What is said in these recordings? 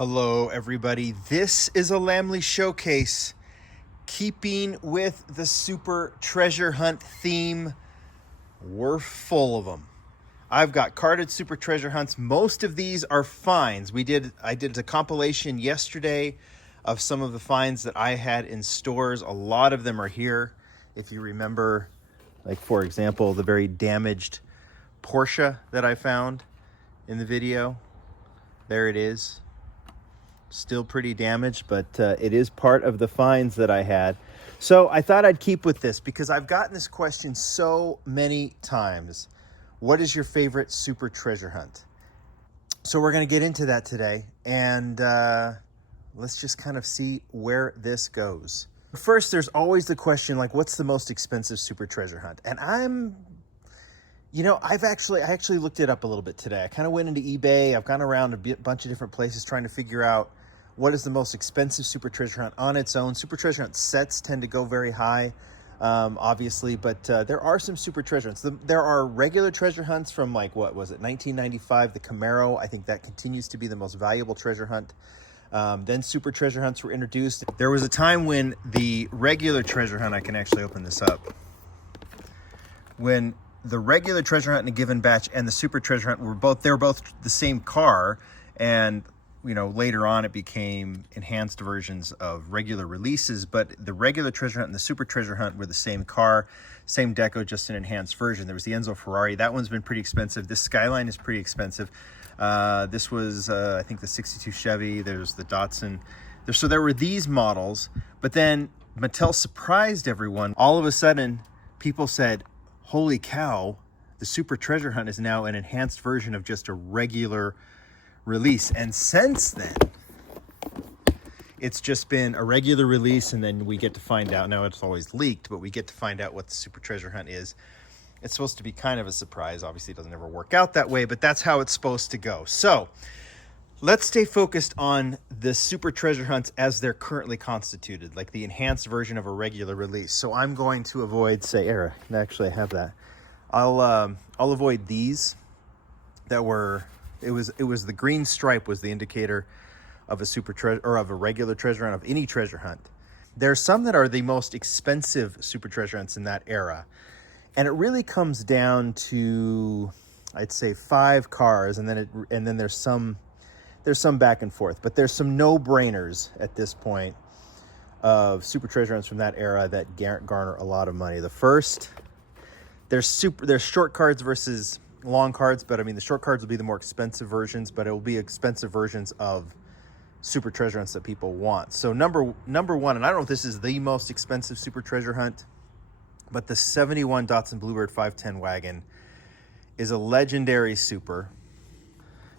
Hello, everybody. This is a Lamley showcase. Keeping with the super treasure hunt theme, we're full of them. I've got carded super treasure hunts. Most of these are finds. I did a compilation yesterday of some of the finds that I had in stores. A lot of them are here. If you remember, like for example, the very damaged Porsche that I found in the video. There it is. Still pretty damaged, but it is part of the finds that I had. So I thought I'd keep with this because I've gotten this question so many times. What is your favorite super treasure hunt? So we're going to get into that today, and let's just kind of see where this goes. First, there's always the question, like, what's the most expensive super treasure hunt? And I actually looked it up a little bit today. I kind of went into eBay. I've gone around a bunch of different places trying to figure out what is the most expensive super treasure hunt on its own. Super treasure hunt sets tend to go very high, obviously, but there are some super treasure hunts. There are regular treasure hunts from, like, what was it, 1995, the Camaro. I think that continues to be the most valuable treasure hunt. Then super treasure hunts were introduced. There was a time when the regular treasure hunt, I can actually open this up, when the regular treasure hunt in a given batch and the super treasure hunt were both the same car, and later on it became enhanced versions of regular releases, but the regular treasure hunt and the super treasure hunt were the same car, same deco, just an enhanced version. There was the Enzo Ferrari. That one's been pretty expensive. This Skyline is pretty expensive. This was I think the 62 Chevy. There's the Datsun. So there were these models, but then Mattel surprised everyone. All of a sudden people said, holy cow, the super treasure hunt is now an enhanced version of just a regular release. And since then, it's just been a regular release, and then we get to find out. Now, it's always leaked, but we get to find out what the super treasure hunt is. It's supposed to be kind of a surprise. Obviously, it doesn't ever work out that way, but that's how it's supposed to go. So let's stay focused on the super treasure hunts as they're currently constituted, like the enhanced version of a regular release. So I'm going to avoid, actually I have that. I'll avoid these that were, it was the green stripe was the indicator of a super treasure, or of a regular treasure hunt, of any treasure hunt. There's some that are the most expensive super treasure hunts in that era. And it really comes down to, I'd say, 5 cars, and then there's some back and forth, but there's some no-brainers at this point of super treasure hunts from that era that garner a lot of money. The first, there's short cards versus long cards, but I mean the short cards will be the more expensive versions, but it will be expensive versions of super treasure hunts that people want. So number one, and I don't know if this is the most expensive super treasure hunt, but the 71 Datsun Bluebird 510 wagon is a legendary super.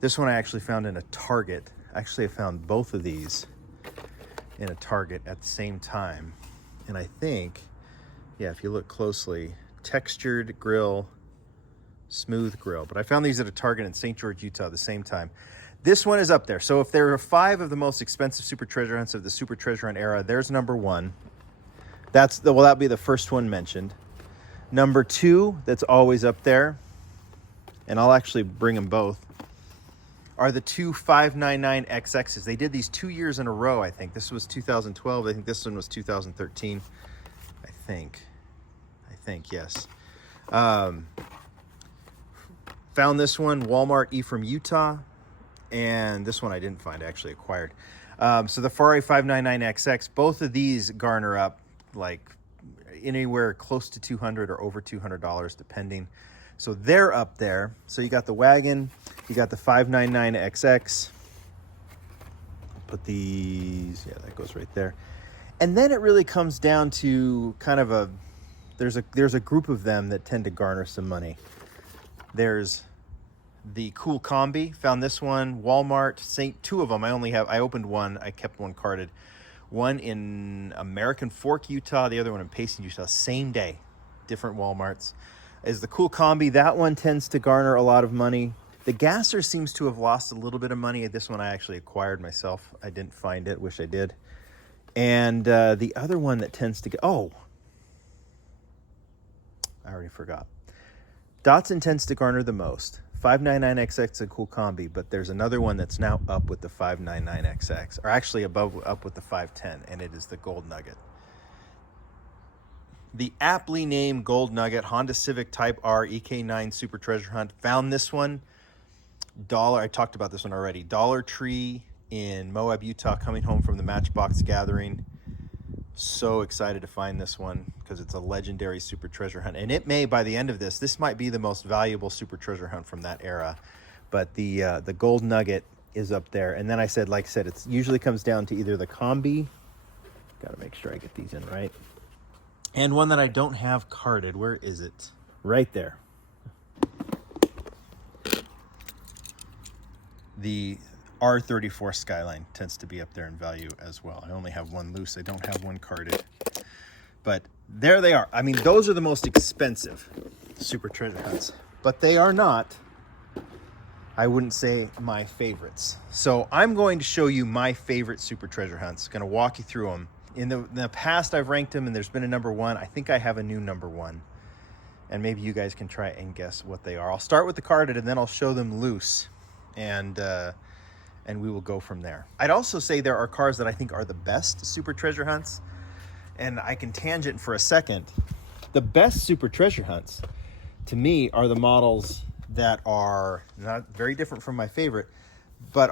This one I actually found in a Target. Actually, I found both of these in a Target at the same time. And I think, yeah, if you look closely, textured grille, smooth grille. But I found these at a Target in St. George, Utah at the same time. This one is up there. So if there are 5 of the most expensive super treasure hunts of the super treasure hunt era, there's number 1. That'll be the first one mentioned. Number 2, that's always up there, and I'll actually bring them both, are the 2 599XXs. They did these 2 years in a row, I think. This was 2012. I think this one was 2013. I think, yes. Found this one, Walmart, Ephraim, Utah. And this one I didn't find, actually acquired. So the Ferrari 599XX, both of these garner up like anywhere close to $200 or over $200, depending. So they're up there. So you got the wagon, you got the 599XX. Put these, yeah, that goes right there. And then it really comes down to kind of there's a group of them that tend to garner some money. There's the Cool Combi, found this one, Walmart, two of them. I opened one, I kept one carded. One in American Fork, Utah, the other one in Payson, Utah, same day, different Walmarts. Is the Cool Combi. That one tends to garner a lot of money. The Gasser seems to have lost a little bit of money. This one I actually acquired myself. I didn't find it, wish I did. And the other one that tends to get, I already forgot. Datsun tends to garner the most. 599XX is a cool combi, but there's another one that's now up with the 599XX, or actually up with the 510, and it is the Gold Nugget. The aptly named Gold Nugget, Honda Civic Type R EK9 Super Treasure Hunt. Found this one, I talked about this one already. Dollar Tree in Moab, Utah, coming home from the Matchbox gathering. So excited to find this one because it's a legendary super treasure hunt. And it may, by the end of this might be the most valuable super treasure hunt from that era. But the Gold Nugget is up there. And then like I said, it usually comes down to either the combi. Got to make sure I get these in right. And one that I don't have carded. Where is it? Right there. The R34 Skyline tends to be up there in value as well. I only have one loose. I don't have one carded. But there they are. I mean, those are the most expensive super treasure hunts. But they are not, I wouldn't say, my favorites. So I'm going to show you my favorite super treasure hunts. Going to walk you through them. In the past, I've ranked them, and there's been a number one. I think I have a new number one. And maybe you guys can try and guess what they are. I'll start with the carded, and then I'll show them loose. And we will go from there. I'd also say there are cars that I think are the best super treasure hunts, and I can tangent for a second. The best super treasure hunts, to me, are the models that are not very different from my favorite, but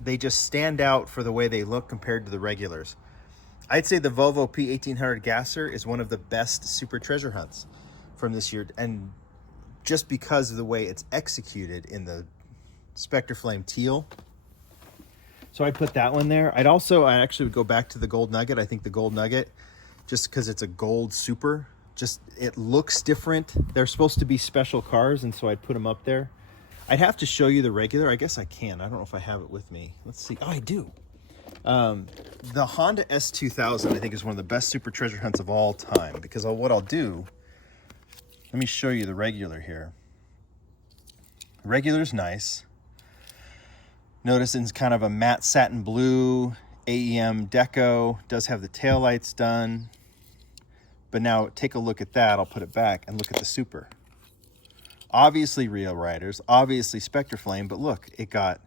they just stand out for the way they look compared to the regulars. I'd say the Volvo P1800 Gasser is one of the best super treasure hunts from this year, and just because of the way it's executed in the Spectre Flame Teal. So I'd put that one there. I actually would go back to the Gold Nugget. I think the Gold Nugget, just because it's a gold super, it looks different. They're supposed to be special cars, and so I'd put them up there. I'd have to show you the regular. I guess I can. I don't know if I have it with me. Let's see. Oh, I do. The Honda S2000, I think, is one of the best super treasure hunts of all time, because what I'll do, let me show you the regular here. The regular's nice. Notice it's kind of a matte satin blue, AEM deco, does have the taillights done. But now take a look at that. I'll put it back and look at the super. Obviously Rio Riders, obviously Spectre Flame, but look, it got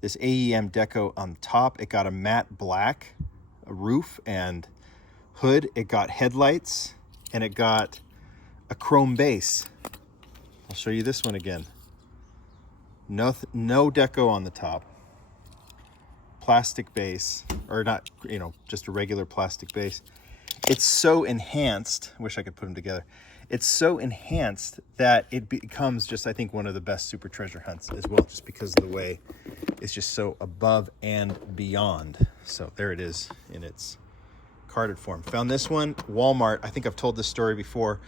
this AEM deco on top. It got a matte black roof and hood. It got headlights, and it got a chrome base. I'll show you this one again. No deco on the top. Plastic base, or not, just a regular plastic base. It's so enhanced. Wish I could put them together. It's so enhanced that it becomes just, I think, one of the best super treasure hunts as well, just because of the way it's just so above and beyond. So there it is in its carded form. Found this one, Walmart. I think I've told this story before.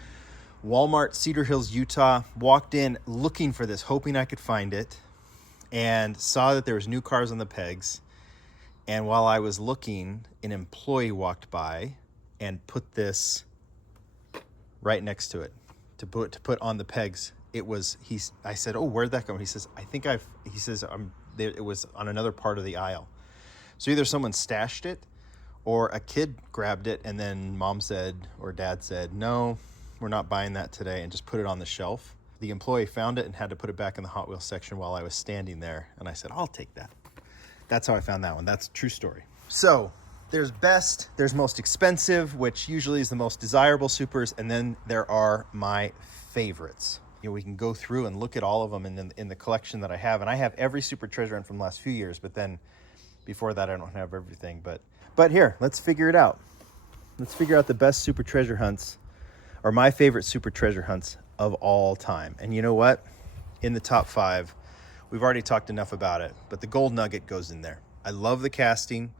Walmart, Cedar Hills, Utah. Walked in looking for this, hoping I could find it, and saw that there was new cars on the pegs. And while I was looking, an employee walked by and put this right next to it to put on the pegs. I said, "Oh, where'd that come?" He says, it was on another part of the aisle. So either someone stashed it or a kid grabbed it, and then mom said, or dad said, "No, we're not buying that today," and just put it on the shelf. The employee found it and had to put it back in the Hot Wheels section while I was standing there. And I said, "I'll take that." That's how I found that one. That's a true story. So there's best, there's most expensive, which usually is the most desirable supers. And then there are my favorites. We can go through and look at all of them in the collection that I have. And I have every super treasure hunt from the last few years, but then before that, I don't have everything. But here, let's figure it out. Let's figure out the best super treasure hunts, or my favorite super treasure hunts of all time. And you know what? In the top 5, we've already talked enough about it, but the Gold Nugget goes in there. I love the casting.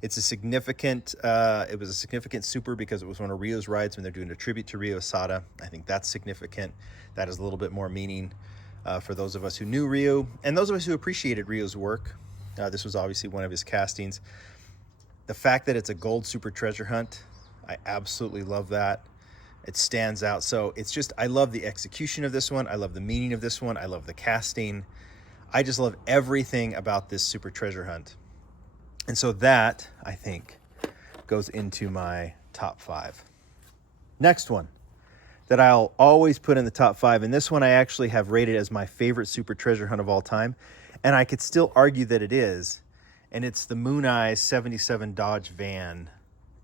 It's a significant, it was a significant super because it was one of Rio's rides when they're doing a tribute to Rio Asada. I think that's significant. That is a little bit more meaning for those of us who knew Rio and those of us who appreciated Rio's work. This was obviously one of his castings. The fact that it's a gold super treasure hunt, I absolutely love that. It stands out. So it's just, I love the execution of this one. I love the meaning of this one. I love the casting. I just love everything about this super treasure hunt. And so that, I think, goes into my top 5. Next one, that I'll always put in the top 5. And this one I actually have rated as my favorite super treasure hunt of all time. And I could still argue that it is. And it's the Moon Eye 77 Dodge Van,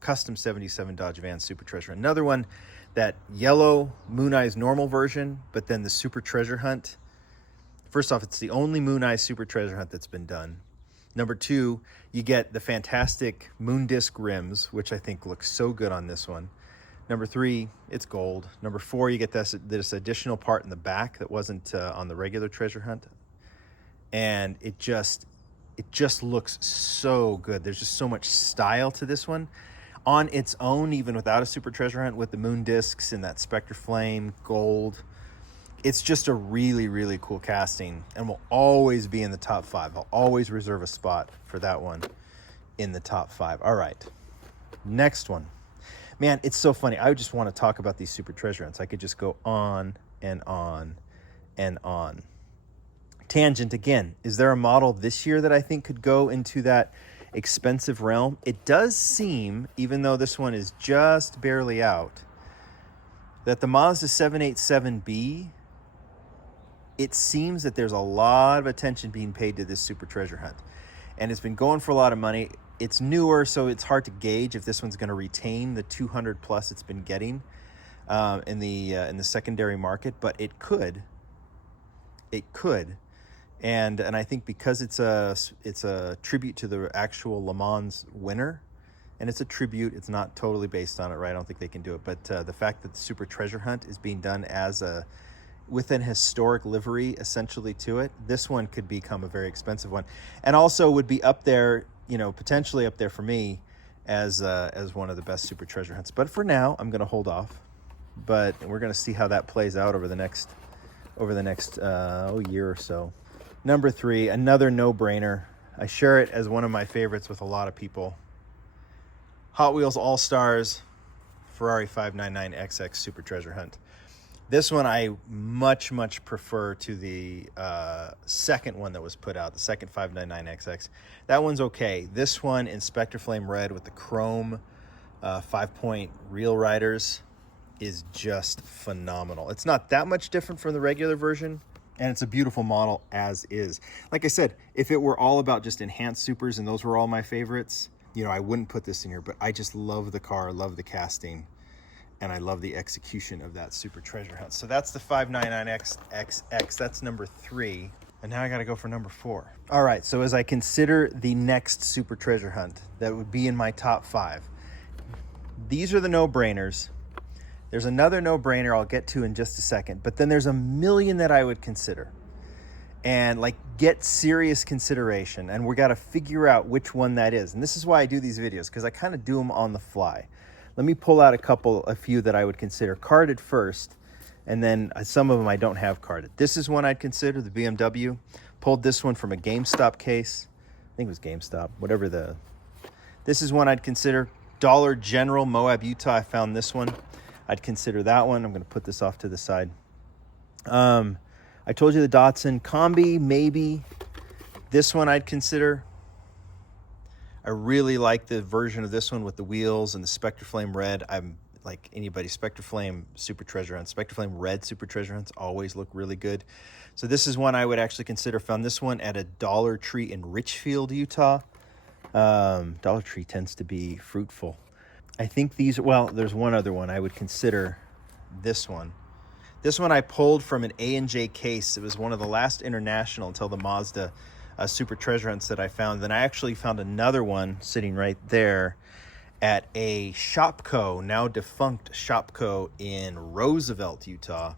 custom 77 Dodge Van super treasure. Another one, that yellow Moon Eye's normal version, but then the super treasure hunt. First off, it's the only Moon Eye super treasure hunt that's been done. Number 2, you get the fantastic moon disc rims, which I think looks so good on this one. Number 3, it's gold. Number 4, you get this additional part in the back that wasn't on the regular treasure hunt. And it just looks so good. There's just so much style to this one. On its own, even without a super treasure hunt, with the moon discs and that Spectre Flame gold, it's just a really, really cool casting and will always be in the top 5. I'll always reserve a spot for that one in the top 5. All right, next one. Man, it's so funny. I just want to talk about these super treasure hunts. I could just go on and on and on. Tangent again. Is there a model this year that I think could go into that expensive realm? It does seem, even though this one is just barely out, that the Mazda 787B, it seems that there's a lot of attention being paid to this super treasure hunt. And it's been going for a lot of money. It's newer, so it's hard to gauge if this one's going to retain the 200 plus it's been getting in the secondary market, but it could. It could. And I think because it's a tribute to the actual Le Mans winner, and it's a tribute, it's not totally based on it, right? I don't think they can do it, but the fact that the super treasure hunt is being done as with an historic livery essentially to it, this one could become a very expensive one, and also would be up there, potentially up there for me as one of the best super treasure hunts. But for now, I'm going to hold off. But we're going to see how that plays out over the next year or so. Number 3, another no-brainer. I share it as one of my favorites with a lot of people. Hot Wheels All-Stars Ferrari 599XX Super Treasure Hunt. This one I much, much prefer to the second one that was put out, the second 599XX. That one's okay. This one in Spectre Flame Red with the chrome 5-point reel riders is just phenomenal. It's not that much different from the regular version, and it's a beautiful model as is. Like I said, if it were all about just enhanced supers and those were all my favorites, I wouldn't put this in here, but I just love the car, love the casting, and I love the execution of that super treasure hunt. So that's the 599XX. That's number 3. And now I got to go for number 4. All right, so as I consider the next super treasure hunt that would be in my top 5, these are the no-brainers. There's another no-brainer I'll get to in just a second, but then there's a million that I would consider and get serious consideration, and we got to figure out which one that is. And this is why I do these videos, because I kind of do them on the fly. Let me pull out a few that I would consider carded first, and then some of them I don't have carded. This is one I'd consider, the BMW. Pulled this one from a GameStop case. I think it was GameStop, whatever This is one I'd consider. Dollar General, Moab, Utah. I found this one. I'd consider that one. I'm going to put this off to the side. I told you the Datsun Combi, maybe. This one I'd consider. I really like the version of this one with the wheels and the Spectre Flame Red. I'm like anybody, Spectre Flame Super Treasure Hunt, Spectre Flame Red Super Treasure Hunts always look really good. So this is one I would actually consider. Found this one at a Dollar Tree in Richfield, Utah. Dollar Tree tends to be fruitful. I think there's one other one I would consider. This one. This one I pulled from an A&J case. It was one of the last international until the Mazda Super Treasure Hunts that I found. Then I actually found another one sitting right there at a Shopco, now defunct Shopco in Roosevelt, Utah.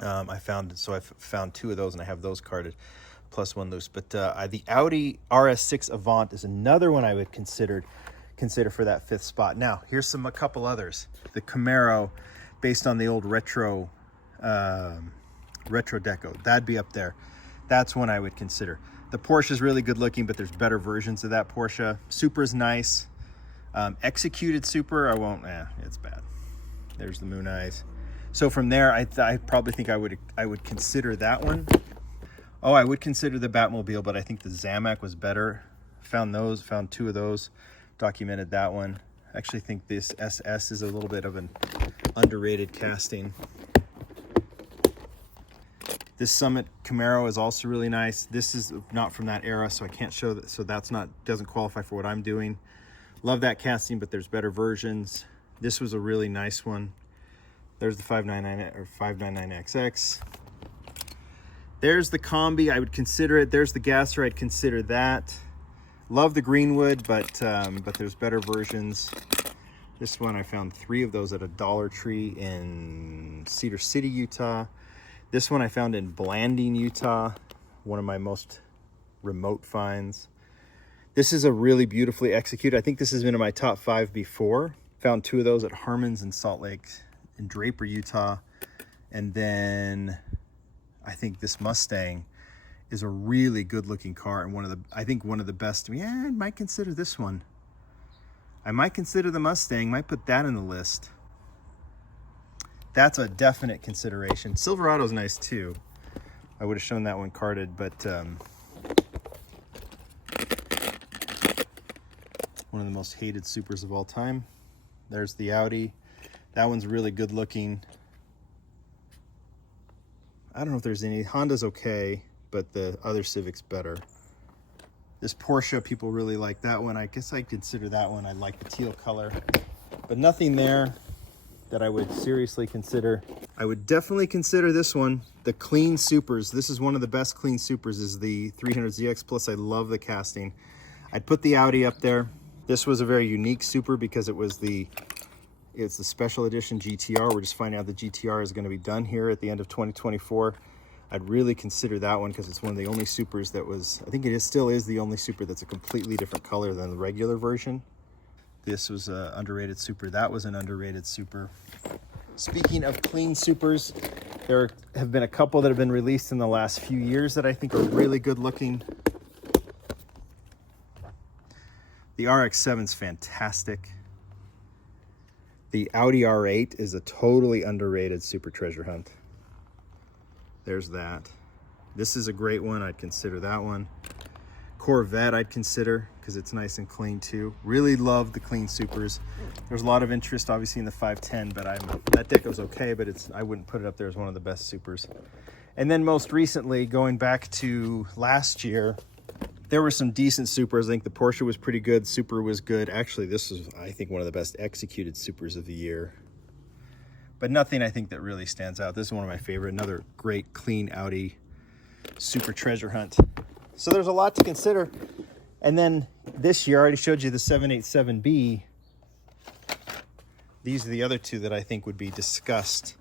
I found 2 of those, and I have those carded, plus one loose. But the Audi RS6 Avant is another one I would consider for that 5th spot. Now, here's a couple others. The Camaro, based on the old retro deco, that'd be up there. That's one I would consider. The Porsche is really good looking, but there's better versions of that Porsche. Supra's nice. Executed Supra, it's bad. There's the Moon Eyes. So from there, I probably think I would consider that one. Oh, I would consider the Batmobile, but I think the Zamac was better. Found 2 of those. Documented that one. I actually think this SS is a little bit of underrated casting. This Summit Camaro is also really nice. This is not from that era, so I can't show that, so that's not, doesn't qualify for what I'm doing. Love that casting, but there's better versions. This was a really nice one. There's the 599 or 599XX. There's the Combi, I would consider it. There's the Gasser, I'd consider that. Love the Greenwood, but there's better versions. This one, I found 3 of those at a Dollar Tree in Cedar City, Utah. This one I found in Blanding, Utah, one of my most remote finds. This is a really beautifully executed. I think this has been in my top 5 before. Found 2 of those at Harmon's in Salt Lake in Draper, Utah. And then I think this Mustang is a really good looking car and I think one of the best. Yeah, I might consider this one. I might consider the Mustang, might put that in the list. That's a definite consideration. Silverado's nice too. I would have shown that one carded, but one of the most hated Supers of all time. There's the Audi. That one's really good looking. I don't know if there's any. Honda's okay, but the other Civic's better. This Porsche, people really like that one. I guess I'd consider that one. I like the teal color, but nothing there that I would seriously consider. I would definitely consider this one, the Clean Supers. This is one of the best Clean Supers, is the 300ZX Plus. I love the casting. I'd put the Audi up there. This was a very unique Super because it's the special edition GTR. We're just finding out the GTR is going to be done here at the end of 2024. I'd really consider that one because it's one of the only Supers that was, I think it still is the only Super that's a completely different color than the regular version. This was an underrated Super. That was an underrated Super. Speaking of Clean Supers, there have been a couple that have been released in the last few years that I think are really good looking. The RX-7 is fantastic. The Audi R8 is a totally underrated Super treasure hunt. There's that. This is a great one. I'd consider that one. Corvette I'd consider because it's nice and clean too. Really love the Clean Supers. There's a lot of interest obviously in the 510, but that Deco's okay, but I wouldn't put it up there as one of the best Supers. And then most recently, going back to last year, there were some decent Supers. I think the Porsche was pretty good. Super was good. Actually, this was, I think, one of the best executed Supers of the year. But nothing I think that really stands out. This is one of my favorite. Another great clean Audi Super treasure hunt. So there's a lot to consider. And then this year, I already showed you the 787B. These are the other 2 that I think would be discussed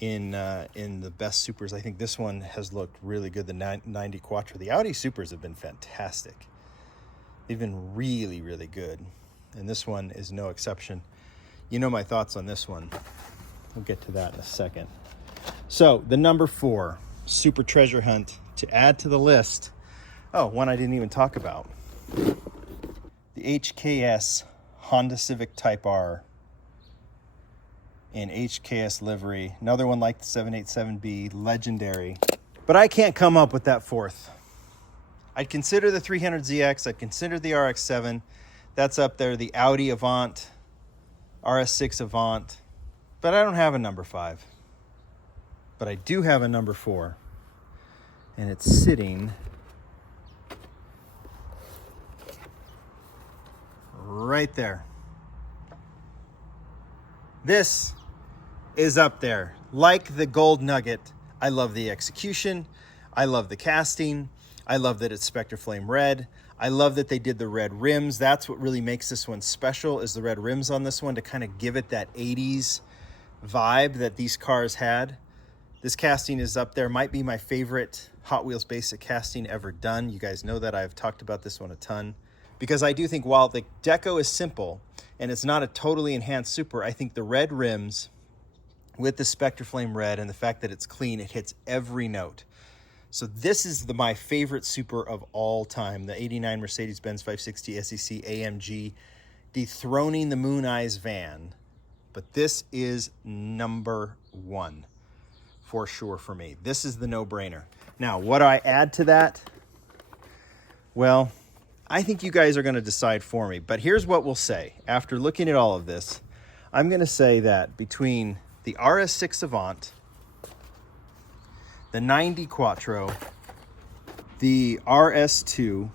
in the best Supers. I think this one has looked really good, the 90 Quattro. The Audi Supers have been fantastic. They've been really, really good. And this one is no exception. You know my thoughts on this one. We'll get to that in a second. So the number 4 Super treasure hunt to add to the list. Oh, one I didn't even talk about. The HKS Honda Civic Type R in HKS livery. Another one like the 787B, legendary. But I can't come up with that 4th. I'd consider the 300ZX. I'd consider the RX-7. That's up there. The Audi Avant, RS6 Avant. But I don't have a number 5. But I do have a number 4. And it's sitting right there. This is up there. Like the Gold Nugget, I love the execution. I love the casting. I love that it's Spectre Flame Red. I love that they did the red rims. That's what really makes this one special, is the red rims on this one to kind of give it that 80s vibe that these cars had. This casting is up there. Might be my favorite Hot Wheels basic casting ever done. You guys know that. I've talked about this one a ton. Because I do think while the deco is simple and it's not a totally enhanced Super, I think the red rims with the Spectre Flame Red and the fact that it's clean, it hits every note. So this is my favorite Super of all time, the 89 Mercedes-Benz 560 SEC AMG, dethroning the Moon Eyes van. But this is number 1 for sure for me. This is the no-brainer. Now, what do I add to that? Well, I think you guys are going to decide for me. But here's what we'll say. After looking at all of this, I'm going to say that between the RS6 Avant, the 90 Quattro, the RS2,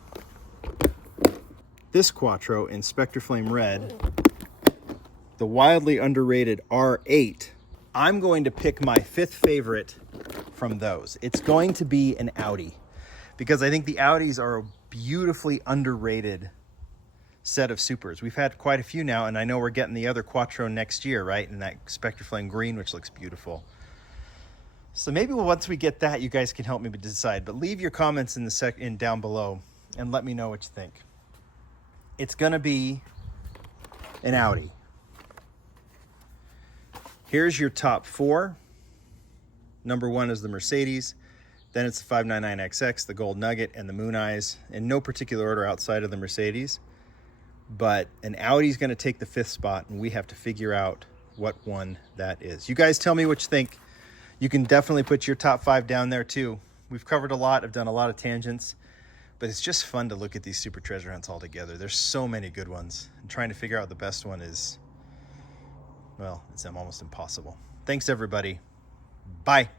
this Quattro in Spectre Flame Red, the wildly underrated R8, I'm going to pick my fifth favorite from those. It's going to be an Audi, because I think the Audis are a beautifully underrated set of supers. We've had quite a few now, and I know we're getting the other Quattro next year, right? And that Spectre Flame Green, which looks beautiful. So maybe once we get that, you guys can help me decide. But leave your comments in the down below and let me know what you think. It's gonna be an Audi. Here's your top four. Number one is the Mercedes. Then it's the 599XX, the Gold Nugget, and the Moon Eyes, in no particular order outside of the Mercedes. But an Audi's going to take the fifth spot, and we have to figure out what one that is. You guys tell me what you think. You can definitely put your top five down there too. We've covered a lot. I've done a lot of tangents, but it's just fun to look at these super treasure hunts all together. There's so many good ones, and trying to figure out the best one is, well, it's almost impossible. Thanks, everybody. Bye.